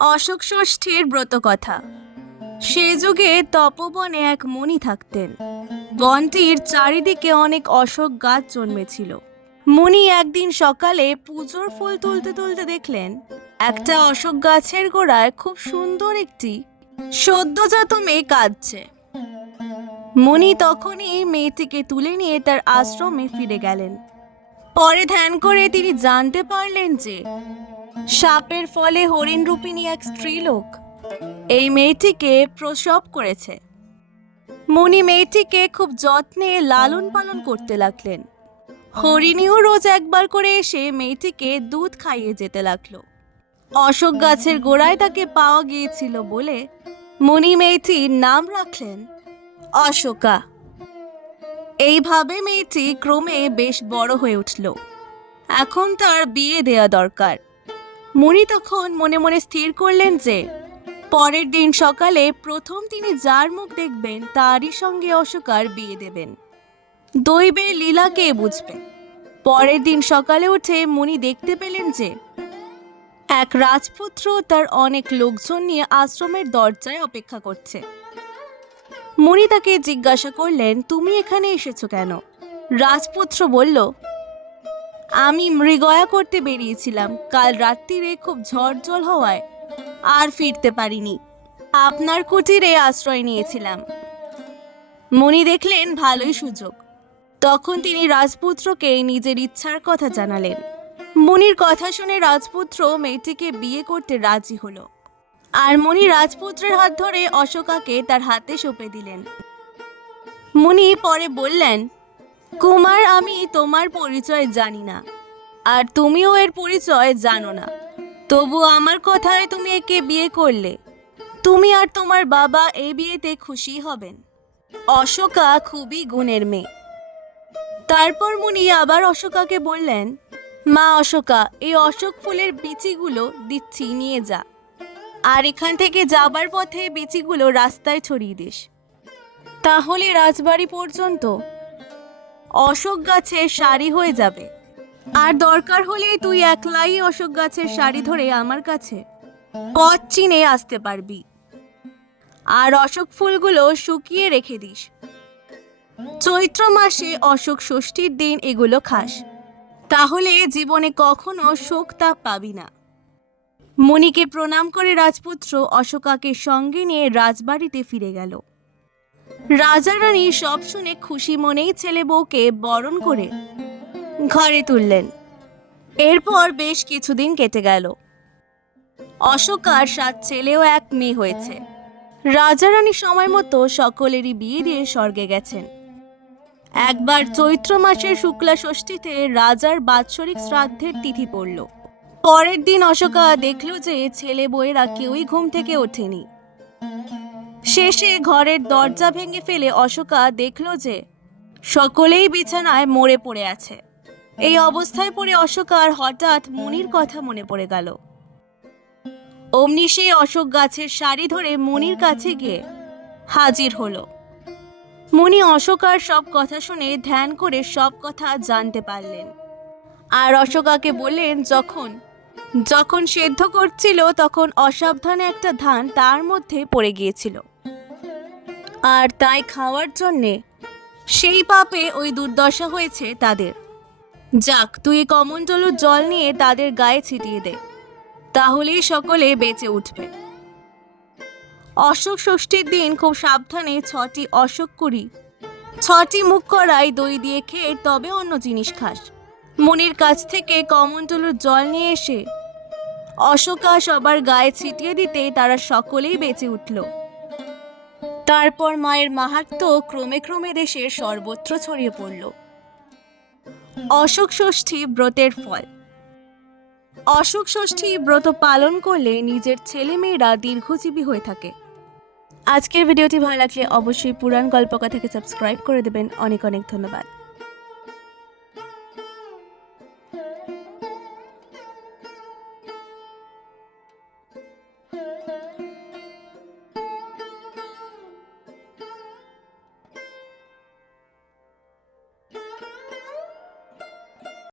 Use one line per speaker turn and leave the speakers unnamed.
অশোক ষষ্ঠীর ব্রতকথা। সে যুগে তপবনে এক মুনি থাকতেন। বনটির চারিদিকে অনেক অশোক গাছ জন্মেছিল। মুনি একদিন সকালে পুজোর ফুল তুলতে তুলতে দেখলেন, একটা অশোক গাছের গোড়ায় খুব সুন্দর একটি সদ্যজাত মেয়ে কাঁদছে। মুনি তখনই মেয়েটিকে তুলে নিয়ে তার আশ্রমে ফিরে গেলেন। পরে ধ্যান করে তিনি জানতে পারলেন যে সাপের ফলে হরিণ রূপিণী এক স্ত্রীলোক। এই মেয়েটিকে প্রসব করেছে। মুনি মেয়েটিকে খুব যত্নে লালন পালন করতে লাগলেন। হরিণীও রোজ একবার করে এসে মেয়েটিকে দুধ খাইয়ে যেতে লাগল। অশোক গাছের গোড়ায় তাকে পাওয়া গিয়েছিল বলে মুনি মেয়েটির নাম রাখলেন অশোকা। এইভাবে মেয়েটি ক্রমে বেশ বড় হয়ে উঠল। এখন তার বিয়ে দেয়া দরকার। মুনি তখন মনে মনে স্থির করলেন যে, পরের দিন সকালে প্রথম তিনি যার মুখ দেখবেন তারই সঙ্গে অশোকার বিয়ে দেবেন। দৈবের লীলা কে বুঝবে? পরের দিন সকালে উঠে মুনি দেখতে পেলেন যে, এক রাজপুত্র তার অনেক লোকজন নিয়ে আশ্রমের দরজায় অপেক্ষা করছে। মুনি তাকে জিজ্ঞাসা করলেন, তুমি এখানে এসেছ কেন? রাজপুত্র বলল আমি মৃগয়া করতে বেরিয়েছিলাম। কাল রাত্রিরে খুব ঝড় জল হওয়ায় আর ফিরতে পারিনি। আপনার কুটিরে আশ্রয় নিয়েছিলাম। মুনি দেখলেন ভালোই সুযোগ। তখন তিনি রাজপুত্রকে নিজের ইচ্ছার কথা জানালেন। মুনির কথা শুনে রাজপুত্র মেয়েটিকে বিয়ে করতে রাজি হলো। আর মুনি রাজপুত্রের হাত ধরে অশোকাকে তার হাতে সঁপে দিলেন। মুনি পরে বললেন কুমার, আমি তোমার পরিচয় জানি না। আর তুমিও এর পরিচয় জানো না। তবু আমার কথায় তুমি একে বিয়ে করলে। তুমি আর তোমার বাবা এই বিয়েতে খুশি হবেন। অশোকা খুবই গুণের মেয়ে। তারপর মুনি আবার অশোকাকে বললেন, মা অশোকা, এই অশোক ফুলের বিচিগুলো দিচ্ছি, নিয়ে যা। আর এখান থেকে যাবার পথে বিচিগুলো রাস্তায় ছড়িয়ে দিস। তাহলে রাজবাড়ি পর্যন্ত অশোক গাছের সারি হয়ে যাবে। আর দরকার হলে তুই একলাই অশোক গাছের সারি ধরে আমার কাছে পথ চিনে আসতে পারবি। আর অশোক ফুলগুলো শুকিয়ে রেখে দিস। চৈত্র মাসে অশোক ষষ্ঠীর দিন এগুলো খাস। তাহলে জীবনে কখনো শোক তাপ পাবি না। মুনিকে প্রণাম করে রাজপুত্র অশোকাকে সঙ্গে নিয়ে রাজবাড়িতে ফিরে গেল। রাজা রানী সব শুনে খুশি মনেই ছেলে বউকে বরণ করে ঘরে তুললেন। এরপর বেশ কিছুদিন কেটে গেল। অশোকার সাত ছেলেও এক মেয়ে হয়েছে। রাজা রানী সময় মতো সকলেরই বিয়ে দিয়ে স্বর্গে গেছেন। একবার চৈত্র মাসের শুক্লা ষষ্ঠীতে রাজার বাৎসরিক শ্রাদ্ধের তিথি পড়ল। পরের দিন অশোকা দেখল যে ছেলে বউয়েরা কেউই ঘুম থেকে ওঠেনি। শেষে ঘরের দরজা ভেঙে ফেলে অশোকা দেখল যে সকলেই বিছানায় মরে পড়ে আছে। এই অবস্থায় পড়ে অশোকার হঠাৎ মনির কথা মনে পড়ে গেল। অমনি সেই অশোক গাছের সারি ধরে মনির কাছে গিয়ে হাজির হলো। মুনি অশোকার সব কথা শুনে ধ্যান করে সব কথা জানতে পারলেন। আর অশোকাকে বললেন, যখন যখন সেদ্ধ করছিল, তখন অসাবধানে একটা ধান তার মধ্যে পড়ে গিয়েছিল। আর তাই খাওয়ার জন্যে। সেই পাপে ওই দুর্দশা হয়েছে তাদের। যাক, তুই কমণ্ডলুর জল নিয়ে তাদের গায়ে ছিটিয়ে দে। তাহলেই সকলে বেঁচে উঠবে। অশোক ষষ্ঠীর দিন খুব সাবধানে ছটি অশোক কুড়ি, ছটি মুখ করাই দই দিয়ে খেয়ে তবে অন্য জিনিস খাস। মনির কাছ থেকে কমণ্ডলুর জল নিয়ে এসে অশোকা সবার গায়ে ছিটিয়ে দিতে তারা সকলেই বেঁচে উঠল। তারপর মায়ের মাহাত্ম ক্রমে ক্রমে দেশের সর্বত্র ছড়িয়ে পড়ল। অশোক ষষ্ঠী ব্রতের ফল। অশোক ষষ্ঠী ব্রত পালন করলে নিজের ছেলে মেয়েরা দীর্ঘজীবী হয়ে থাকে। আজকের ভিডিওটি ভালো লাগলে অবশ্যই পুরাণ গল্পকথাকে সাবস্ক্রাইব করে দেবেন। অনেক অনেক ধন্যবাদ।